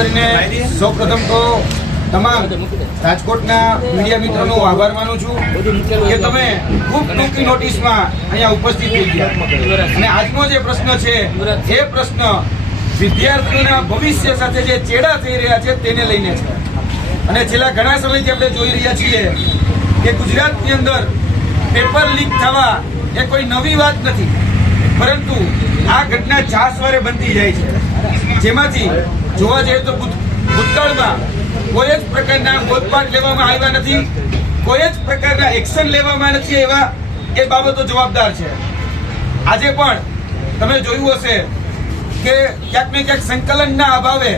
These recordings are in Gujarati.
કરીને સૌપ્રથમ તો તમામ રાજકોટના મીડિયા મિત્રોનો આભાર માનું છું કે તમે ખૂબ ટૂંકી નોટિસમાં અહીંયા ઉપસ્થિત થઈ ગયા અને આજનો જે પ્રશ્ન છે એ પ્રશ્ન વિદ્યાર્થીઓના ભવિષ્ય સાથે જે ચેડા થઈ રહ્યા છે તેને લઈને છે અને છેલ્લા ઘણા સમયથી આપણે જોઈ રહ્યા છીએ કે ગુજરાતની અંદર પેપર લીક થવા એ કોઈ નવી વાત નથી પરંતુ આ ઘટના ચાર સવારે બનતી જાય છે જેમાંથી જોવા જઈએ તો ભૂતકાળમાં કોઈ જ પ્રકારના ગોતપાટ લેવામાં આવ્યા નથી કોઈ જ પ્રકારના એક્શન લેવામાં નથી એવા એ બાબતો જવાબદાર છે આજે પણ તમે જોયું હશે કે ક્યાંક ને ક્યાંક સંકલનના અભાવે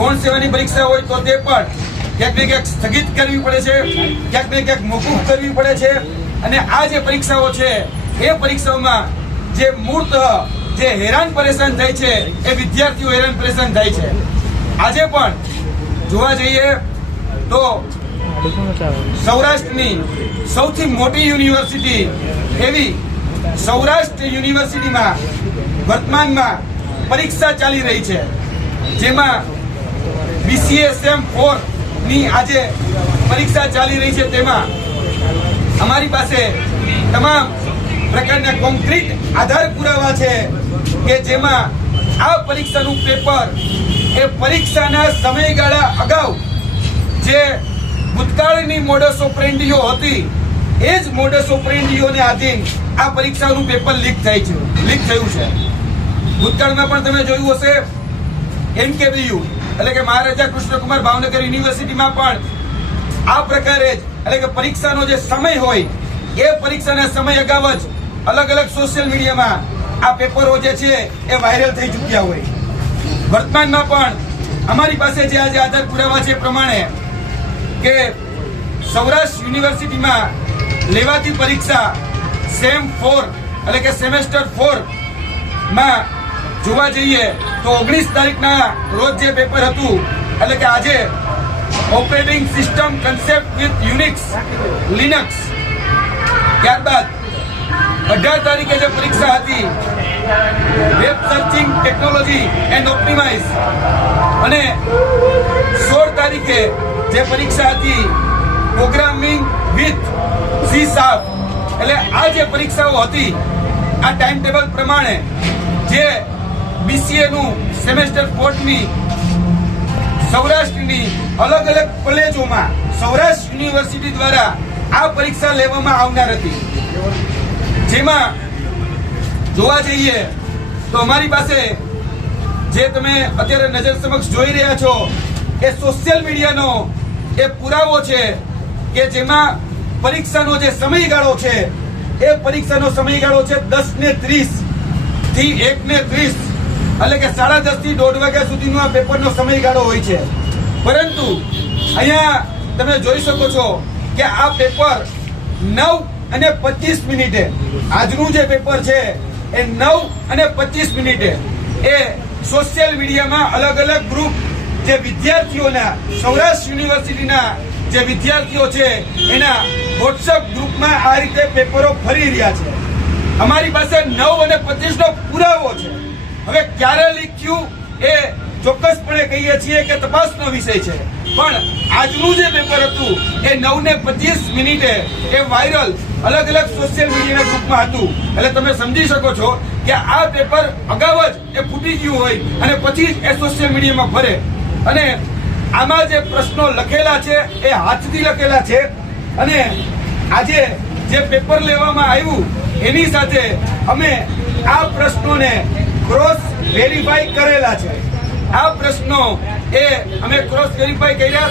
ગૌણ સેવાની પરીક્ષા હોય તો તે પણ ક્યાંક ને ક્યાંક સ્થગિત કરવી પડે છે ક્યાંક ને ક્યાંક મોકૂફ કરવી પડે છે અને આ જે પરીક્ષાઓ છે એ પરીક્ષાઓમાં જે મૂર્ત જે હેરાન પરેશાન થાય છે એ વિદ્યાર્થીઓ હેરાન પરેશાન થાય છે આજે પણ જોવા જઈએ તો સૌરાષ્ટ્રની સૌથી મોટી યુનિવર્સિટી એવી સૌરાષ્ટ્ર યુનિવર્સિટીમાં વર્તમાનમાં પરીક્ષા ચાલી રહી છે જેમાં બીસીએસએમ ફોર ની આજે પરીક્ષા ચાલી રહી છે તેમાં અમારી પાસે તમામ પ્રકારના કોન્ક્રીટ આધાર પુરાવા છે કે જેમાં આ પરીક્ષાનું પેપર એ પરીક્ષાના સમયગાળા અગાઉ જે ભૂતકાળની મોડસ ઓપરેન્ડીઓ હતી એ જ મોડસ ઓપરેન્ડીઓને આધીન આ પરીક્ષાનું પેપર લીક થાય છે લીક થયું છે ભૂતકાળમાં પણ તમે જોયું હશે એમ એનકેબીયુ એટલે કે મહારાજા કૃષ્ણકુમાર ભાવનગર યુનિવર્સિટીમાં પણ આ પ્રકારે જ એટલે કે પરીક્ષાનો જે સમય હોય એ પરીક્ષાના સમય અગાઉ જ અલગ અલગ સોશિયલ મીડિયામાં આ પેપરો જે છે એ વાયરલ થઈ ચૂક્યા હોય વર્તમાનમાં પણ અમારી પાસે જે આજે આધાર પુરાવા છે પ્રમાણે કે સૌરાષ્ટ્ર યુનિવર્સિટીમાં લેવાતી પરીક્ષા સેમ ફોર એટલે કે સેમેસ્ટર ફોર માં જોવા જઈએ તો ઓગણીસ તારીખના રોજ જે પેપર હતું એટલે કે આજે operating system concept with Unix Linux ત્યારબાદ અઢાર તારીખે જે પરીક્ષા હતી web searching technology and optimize અને સોળ તારીખે જે પરીક્ષા હતી પ્રોગ્રામિંગ વિથ સી સાફ એટલે આ જે પરીક્ષાઓ હતી આ ટાઈમ ટેબલ પ્રમાણે જે બીસીએનું સેમેસ્ટર કોર્ટની સૌરાષ્ટ્રની અલગ અલગ કોલેજોમાં સૌરાષ્ટ્ર યુનિવર્સિટી દ્વારા આ પરીક્ષા લેવામાં આવનાર હતી જેમાં જોવા જઈએ તો અમારી પાસે જે તમે અત્યારે નજર સમક્ષ જોઈ રહ્યા છો એ સોશિયલ મીડિયાનો એ પુરાવો છે કે જેમાં પરીક્ષાનો જે સમયગાળો છે એ પરીક્ષાનો સમયગાળો છે દસ ને ત્રીસ થી એક ને ત્રીસ એટલે કે સાડા દસ થી દોઢ વાગ્યા સુધીનો આ પેપરનો સમયગાળો હોય છે પરંતુ અહીંયા તમે જોઈ શકો છો કે આ પેપર નવ અને પચીસ મિનિટે આજનું જે પેપર છે એ નવ અને પચીસ મિનિટે એ સોશિયલ મીડિયામાં અલગ અલગ ગ્રુપ જે વિદ્યાર્થીઓના સૌરાષ્ટ્ર યુનિવર્સિટીના જે વિદ્યાર્થીઓ છે એના વોટ્સઅપ ગ્રુપમાં આ રીતે પેપરો ફરી રહ્યા છે અમારી પાસે નવ અને પચીસનો પુરાવો છે હવે ક્યારે લીખ્યું એ ચોક્કસપણે કહીએ છીએ કે તપાસનો વિષય છે પણ આજનું જે પેપર હતું એ નવ ને પચીસ મિનિટે એ વાયરલ અલગ અલગ સોશિયલ મીડિયાના ગ્રુપમાં હતું એટલે તમે સમજી શકો છો કે આ પેપર અગાઉ જ એ ફૂટી ગયું હોય અને પછી જ એ સોશિયલ મીડિયામાં ફરે અને આમાં જે પ્રશ્નો લખેલા છે એ હાથથી લખેલા છે અને આજે જે પેપર લેવામાં આવ્યું એની સાથે અમે આ પ્રશ્નોને ક્રોસ વેરીફાઈ કરેલા છે આ પ્રશ્નો એ અમે ક્રોસ વેરીફાઈ કર્યા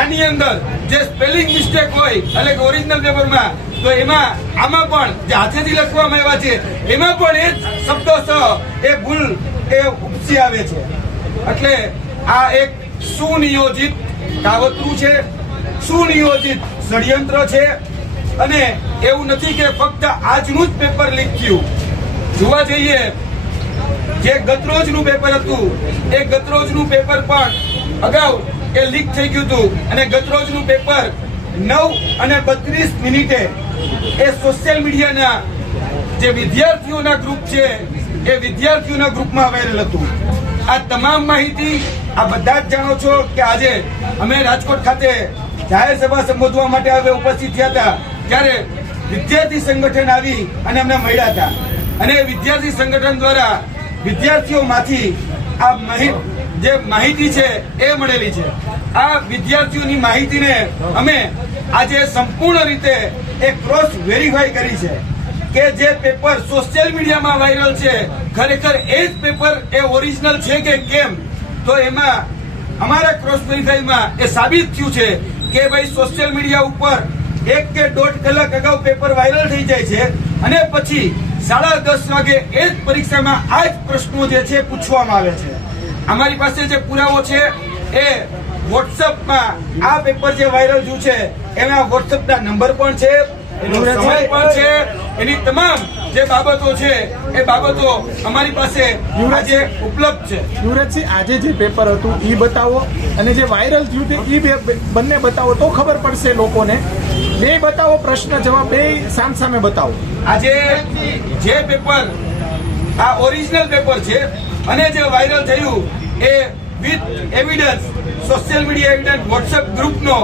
આની અંદર જે સ્પેલિંગ મિસ્ટેક હોય એટલે કે ઓરિજિનલ પેપરમાં તો એમાં આમાં પણ જે હાથેથી લખવામાં આવ્યા છે એમાં પણ એ શબ્દો સહ એ ભૂલ એ ઉપસી આવે છે એટલે આ એક સુનિયોજિત કાવતરું છે સુનિયોજિત ષડયંત્ર છે અને એવું નથી કે ફક્ત આજનું જ પેપર લીક થયું જોવા જઈએ જે ગતરોજનું પેપર હતું એ ગતરોજનું પેપર પણ અગાઉ એ લીક થઈ ગયું હતું અને ગતરોજનું પેપર નવ અને બત્રીસ મિનિટે એ સોશિયલ મીડિયાના જે વિદ્યાર્થીઓના ગ્રુપ છે એ વિદ્યાર્થીઓના ગ્રુપમાં વાયરલ હતું આ તમામ માહિતી આ બધા જ જાણો છો કે આજે અમે રાજકોટ ખાતે જાહેર સભા સંબોધવા માટે હવે ઉપસ્થિત થયા હતા ત્યારે વિદ્યાર્થી સંગઠન આવી અને અમને મળ્યા હતા અને વિદ્યાર્થી સંગઠન દ્વારા વિદ્યાર્થીઓમાંથી આ જે માહિતી છે એ મળેલી છે આ વિદ્યાર્થીઓની માહિતીને અમે આજે સંપૂર્ણ રીતે એ ક્રોસ વેરીફાઈ કરી છે કે જે પેપર સોશિયલ મીડિયામાં વાયરલ છે ખરેખર એ જ પેપર એ ઓરિજિનલ છે કે કેમ તો એમાં અમારા ક્રોસ વેરીફાઈમાં એ સાબિત થયું છે કે ભાઈ સોશિયલ મીડિયા ઉપર એક કે દોઢ કલાક અગાઉ પેપર વાયરલ થઈ જાય છે અને પછી સાડા દસ વાગે એ જ પરીક્ષામાં આ જ પ્રશ્નો જે છે પૂછવામાં આવે છે અમારી પાસે જે પુરાવો છે એ વોટ્સઅપમાં આ પેપર જે વાયરલ થયું છે એના વોટ્સઅપના નંબર પણ છે એનો પણ છે એની તમામ જે બાબતો છે એ બાબતો અમારી પાસે આજે ઉપલબ્ધ છે યુવરાજસિંહ આજે જે પેપર હતું એ બતાવો અને જે વાયરલ થયું તે એ બંને બતાવો તો ખબર પડશે લોકોને બે બતાવો પ્રશ્ન જવાબ બે સામ સામે બતાવો આજે જે પેપર આ ઓરિજિનલ પેપર છે અને જે વાયરલ થયું એ with evidence social media evidence WhatsApp ગ્રુપનો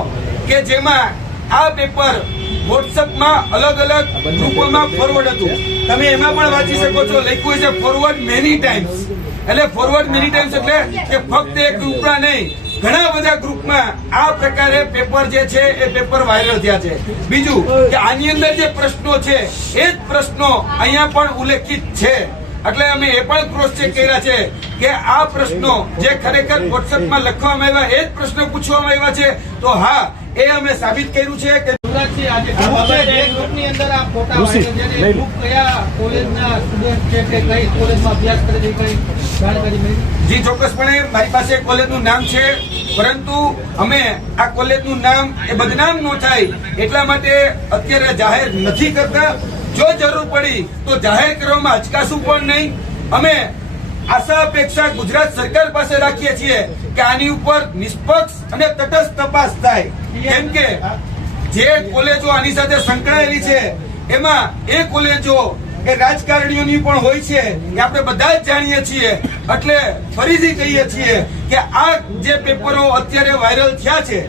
કે જેમાં આ પેપર વોટ્સઅપમાં અલગ અલગ ગ્રુપોમાં ફોરવર્ડ હતું તમે એમાં પણ વાંચી શકો છો લખ્યું છે ફોરવર્ડ મેની ટાઈમ્સ એટલે ફોરવર્ડ મેની ટાઈમ્સ એટલે કે ફક્ત એક ગ્રુપના નહીં ઘણા બધા ગ્રુપમાં આ પ્રકારે પેપર જે છે એ પેપર વાયરલ થયા છે બીજું કે આની અંદર જે પ્રશ્નો છે એ જ પ્રશ્નો અહીંયા પણ ઉલ્લેખિત છે એટલે અમે એ પણ ક્રોસ ચેક કર્યા છે કે આ પ્રશ્નો જે ખરેખર વોટ્સએપમાં લખવામાં આવ્યા એ જ પ્રશ્નો પૂછવામાં આવ્યા છે તો હા એ અમે સાબિત કર્યું છે કે જી ચોક્કસપણે મારી પાસે કોલેજનું નામ છે પરંતુ અમે આ કોલેજ નું નામ એ બદનામ ન થાય એટલા માટે અત્યારે જાહેર નથી કરતા જો જરૂર પડી તો જાહેર કરવામાં અચકાશું પણ નહીં અમે આશા અપેક્ષા ગુજરાત સરકાર પાસે રાખીએ છીએ કે આની ઉપર નિષ્પક્ષ અને તટસ્થ તપાસ થાય કેમ કે જે કોલેજો આની સાથે સંકળાયેલી છે એમાં એ કોલેજો એ રાજકારણીઓની પણ હોય છે કે આપણે બધા જ જાણીએ છીએ એટલે ફરીથી કહીએ છીએ કે આ જે પેપરો અત્યારે વાયરલ થયા છે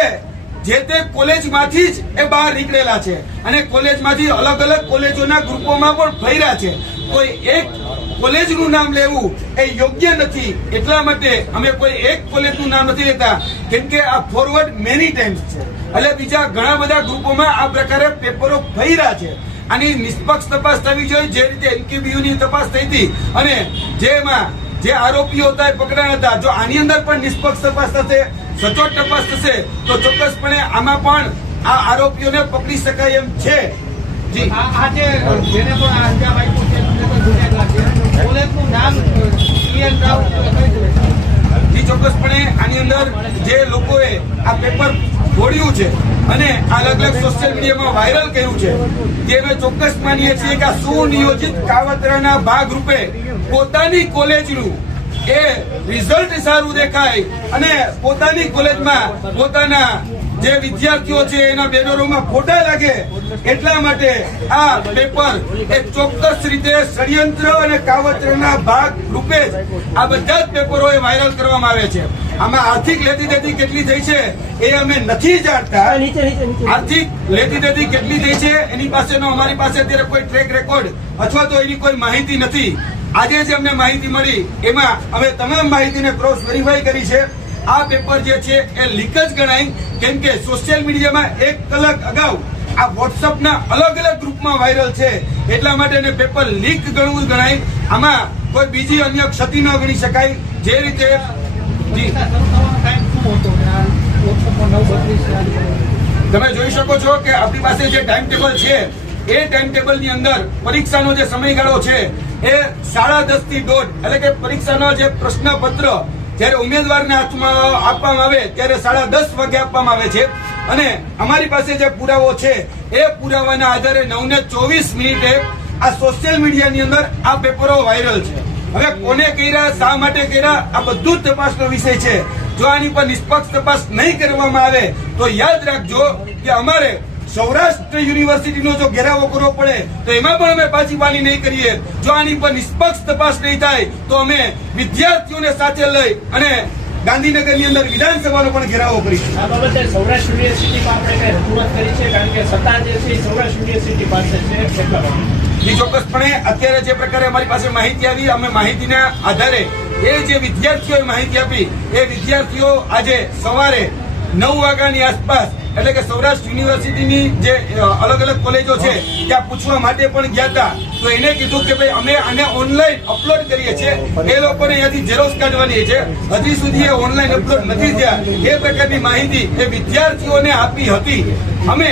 એ જે તે કોલેજમાંથી જ એ બહાર નીકળેલા છે અને કોલેજમાંથી અલગ અલગ કોલેજોના ગ્રુપોમાં પણ ફર્યા છે કોઈ એક કોલેજનું નામ લેવું એ યોગ્ય નથી એટલા માટે અમે કોઈ એક કોલેજનું નામ નથી લેતા કેમ કે આ ફોરવર્ડ મેની ટાઈમ્સ છે એટલે બીજા ઘણા બધા ગ્રુપોમાં આ પ્રકારે પેપરો ફર્યા છે આની નિષ્પક્ષ તપાસ થવી જોઈએ જે રીતે એનકેબીયુની તપાસ થઈ હતી અને જેમાં જે આરોપીઓ હતા એ પકડાયા હતા જો આની અંદર પણ નિષ્પક્ષ તપાસ થશે સચોટ તપાસ થશે તો ચોક્કસપણે આમાં પણ આ આરોપીઓને પકડી શકાય એમ છે જી આજે જેને પણ આજ્ઞા ચોક્કસપણે આની અંદર જે લોકોએ આ પેપર ફોડ્યું છે અને અલગ અલગ સોશિયલ મીડિયામાં વાયરલ કર્યું છે તેને ચોક્કસ માનીએ છીએ કે આ સુનિયોજિત કાવતરાના ભાગરૂપે પોતાની કોલેજનું એ રિઝલ્ટ સારું દેખાય અને પોતાની કોલેજમાં પોતાના જે વિદ્યાર્થીઓ છે એના બેનરોમાં ખોટા લાગે એટલા માટે આ પેપર એ ચોક્કસ રીતે ષડયંત્ર અને કાવતરના ભાગ રૂપે જ આ બધા જ પેપરો એ વાયરલ કરવામાં આવે છે આમાં આર્થિક લેતી દેતી કેટલી થઈ છે એ અમે નથી જાણતા આર્થિક લેતી દેતી કેટલી થઈ છે એની પાસેનો અમારી પાસે અત્યારે કોઈ ટ્રેક રેકોર્ડ અથવા તો એની કોઈ માહિતી નથી આજે જે અમને માહિતી મળી એમાં અમે તમામ માહિતીને ક્રોસ વેરીફાઈ કરી છે આ પેપર જે છે એ લીક જ ગણાય કેમ કે સોશિયલ મીડિયામાં એક કલાક અગાઉ આ વોટ્સઅપના અલગ અલગ ગ્રુપમાં વાયરલ છે એટલા માટે એને પેપર લીક ગણવું ગણાય આમાં કોઈ બીજી અન્ય ક્ષતિ ન ગણી શકાય જે રીતે તમે જોઈ શકો છો કે આપણી પાસે જે ટાઈમ ટેબલ છે એ ટાઈમ ટેબલ ની અંદર પરીક્ષાનો જે સમયગાળો છે એ સાડા દસ થી દોઢ એટલે કે પરીક્ષાનો જે પ્રશ્નપત્ર જ્યારે ઉમેદવારને હાથમાં આપવામાં આવે ત્યારે સાડા દસ વાગે આપવામાં આવે છે અને અમારી પાસે જે પુરાવો છે એ પુરાવાના આધારે નવ ને ચોવીસ મિનિટે આ સોશિયલ મીડિયાની અંદર આ પેપરો વાયરલ છે હવે કોને કર્યા શા માટે કર્યા આ બધું તપાસનો વિષય છે જો આની પર નિષ્પક્ષ તપાસ નહીં કરવામાં આવે તો યાદ રાખજો કે અમારે સૌરાષ્ટ્ર યુનિવર્સિટીનો જો ઘેરાવો કરવો પડે તો એમાં પણ અમે પાછી પાની નહીં કરીએ જો આની પર નિષ્પક્ષ તપાસ નહીં થાય તો અમે વિદ્યાર્થીઓને સાથે લઈ અને ગાંધીનગરની અંદર વિધાનસભાનો પણ ઘેરાવો કરી આ બાબતે સૌરાષ્ટ્ર યુનિવર્સિટીમાં આપણે કઈ રજૂઆત કરી છે કારણ કે સત્તા જે છે સૌરાષ્ટ્ર યુનિવર્સિટી પાસે છે એ ચોક્કસપણે અત્યારે જે પ્રકારે અમારી પાસે માહિતી આવી અમે માહિતીના આધારે એ જે વિદ્યાર્થીઓએ માહિતી આપી એ વિદ્યાર્થીઓ આજે સવારે નવ વાગ્યાની આસપાસ એટલે કે સૌરાષ્ટ્ર યુનિવર્સિટીની જે અલગ અલગ કોલેજો છે ત્યાં પૂછવા માટે પણ ગયા હતા તો એને કીધું કે ભાઈ અમે આને ઓનલાઈન અપલોડ કરીએ છીએ એ લોકોને અહીંયાથી ઝેરોક્ષ કાઢવાની છે હજી સુધી એ ઓનલાઈન અપલોડ નથી થયા એ પ્રકારની માહિતી એ વિદ્યાર્થીઓને આપી હતી અમે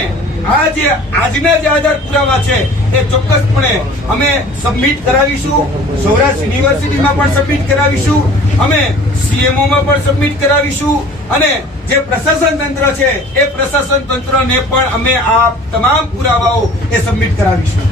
આ જે આજના જે આધાર પુરાવા છે એ ચોક્કસપણે અમે સબમિટ કરાવીશું સૌરાષ્ટ્ર યુનિવર્સિટીમાં પણ સબમિટ કરાવીશું અમે સીએમઓમાં પણ સબમિટ કરાવીશું અને જે પ્રશાસન તંત્ર છે એ પ્રશાસન તંત્રને પણ અમે આ તમામ પુરાવાઓ એ સબમિટ કરાવીશું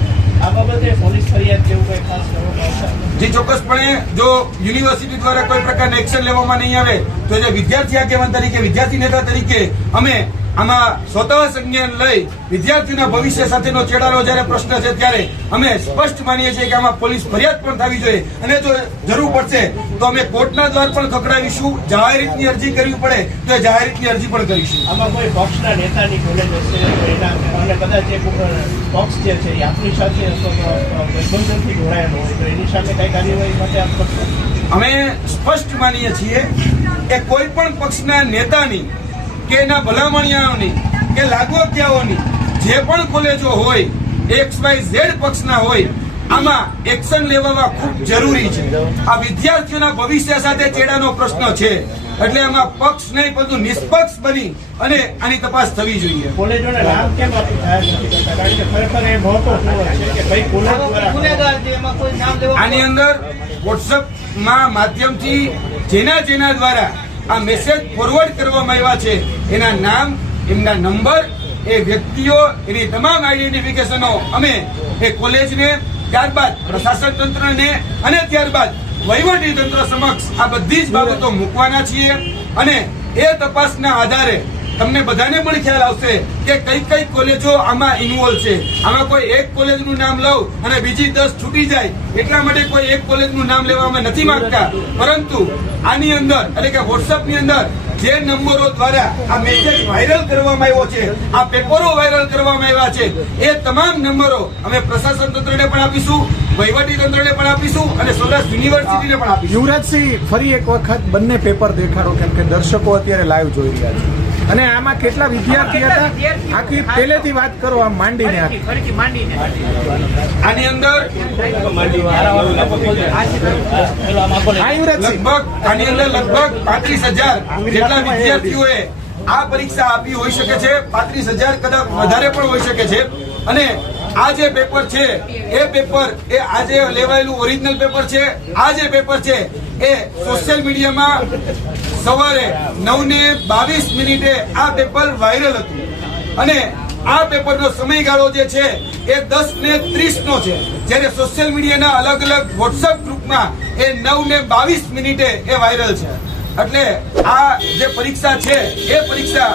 જે ચોક્કસપણે જો યુનિવર્સિટી દ્વારા કોઈ પ્રકારના એક્શન લેવામાં નહીં આવે તો જે વિદ્યાર્થી આગેવાન તરીકે વિદ્યાર્થી નેતા તરીકે અમે આમાં સ્વતઃ સંજ્ઞાન લઈ વિદ્યાર્થીઓના ભવિષ્ય સાથેનો ચેડાનો જયારે પ્રશ્ન છે ત્યારે અમે સ્પષ્ટ માનીએ છીએ કે આમાં પોલીસ ફરિયાદ પણ થવી જોઈએ અને જો જરૂર પડશે તો અમે કોર્ટના દ્વાર પણ ખકડાવીશું જાહેરિતની અરજી કરવી પડે તો જાહેરિતની અરજી પણ કરીશું આમાં કોઈ પક્ષના નેતાની કોલેજ હશે અને કદાચ એક પક્ષ જે છે એ આપની સાથે ગઠબંધનથી જોડાયેલો હોય તો એની સામે કઈ કાર્યવાહી માટે આપ અમે સ્પષ્ટ માનીએ છીએ કે કોઈ પણ પક્ષના નેતાની કે એના ભલામણિયાઓની કે લાગવત્યાઓની જે પણ કોલેજો હોય એક્સ વાય ઝેડ પક્ષના હોય આમાં એક્શન લેવામાં ખૂબ જરૂરી છે આ વિદ્યાર્થીઓના ભવિષ્ય સાથે ચેડાનો પ્રશ્ન છે એટલે આમાં પક્ષ નહીં પરંતુ નિષ્પક્ષ બની અને આની તપાસ થવી જોઈએ કોલેજોને લાભ કેમ આની અંદર વોટ્સઅપ માં માધ્યમથી જેના જેના દ્વારા આ મેસેજ ફોરવર્ડ કરવામાં આવ્યા છે એના નામ એમના નંબર એ વ્યક્તિઓ એની તમામ આઈડેન્ટિફિકેશનો અમે એ કોલેજને ત્યારબાદ પ્રશાસન તંત્રને અને ત્યારબાદ વહીવટી તંત્ર સમક્ષ આ બધી જ બાબતો મૂકવાના છીએ અને એ તપાસના આધારે તમને બધાને પણ ખ્યાલ આવશે કે કઈ કઈ કોલેજો આમાં ઇન્વોલ્વ છે આમાં કોઈ એક કોલેજનું નામ લઉં અને બીજી દસ છૂટી જાય એટલા માટે કોઈ એક કોલેજનું નામ લેવામાં નથી માંગતા પરંતુ આની અંદર એટલે કે વોટ્સઅપની અંદર જે નંબરો દ્વારા આ મેસેજ વાયરલ કરવામાં આવ્યો છે આ પેપરો વાયરલ કરવામાં આવ્યા છે એ તમામ નંબરો અમે પ્રશાસન તંત્રને પણ આપીશું વહીવટી તંત્રને પણ આપીશું અને સૌરાષ્ટ્ર યુનિવર્સિટીને પણ આપીશું યુવરાજસિંહ ફરી એક વખત બંને પેપર દેખાડો કેમ કે દર્શકો અત્યારે લાઈવ જોઈ રહ્યા છે અને આમાં કેટલા વિદ્યાર્થી હતા આખી પહેલેથી વાત કરો આમ માંડીને આની અંદર લગભગ આની અંદર લગભગ પાંત્રીસ હજાર જેટલા વિદ્યાર્થીઓએ આ પરીક્ષા આપી હોઈ શકે છે પાંત્રીસ હજાર કદાચ વધારે પણ હોઈ શકે છે અને આ જે પેપર છે એ પેપર એ આજે લેવાયેલું ઓરિજિનલ પેપર છે આ જે પેપર છે એ સોશિયલ મીડિયામાં સવારે નવ ને બાવીસ મિનિટે આ પેપર વાયરલ હતું અને આ પેપરનો સમયગાળો જે છે એ દસ ને ત્રીસ નો છે જ્યારે સોશિયલ મીડિયાના અલગ અલગ વોટ્સઅપ ગ્રુપમાં એ નવ ને બાવીસ મિનિટે એ વાયરલ છે એટલે આ જે પરીક્ષા છે એ પરીક્ષા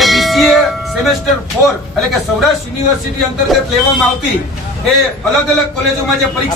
એ બીસીએ સેમેસ્ટર ફોર એટલે કે સૌરાષ્ટ્ર યુનિવર્સિટી અંતર્ગત લેવામાં આવતી એ અલગ અલગ કોલેજોમાં જે પરીક્ષા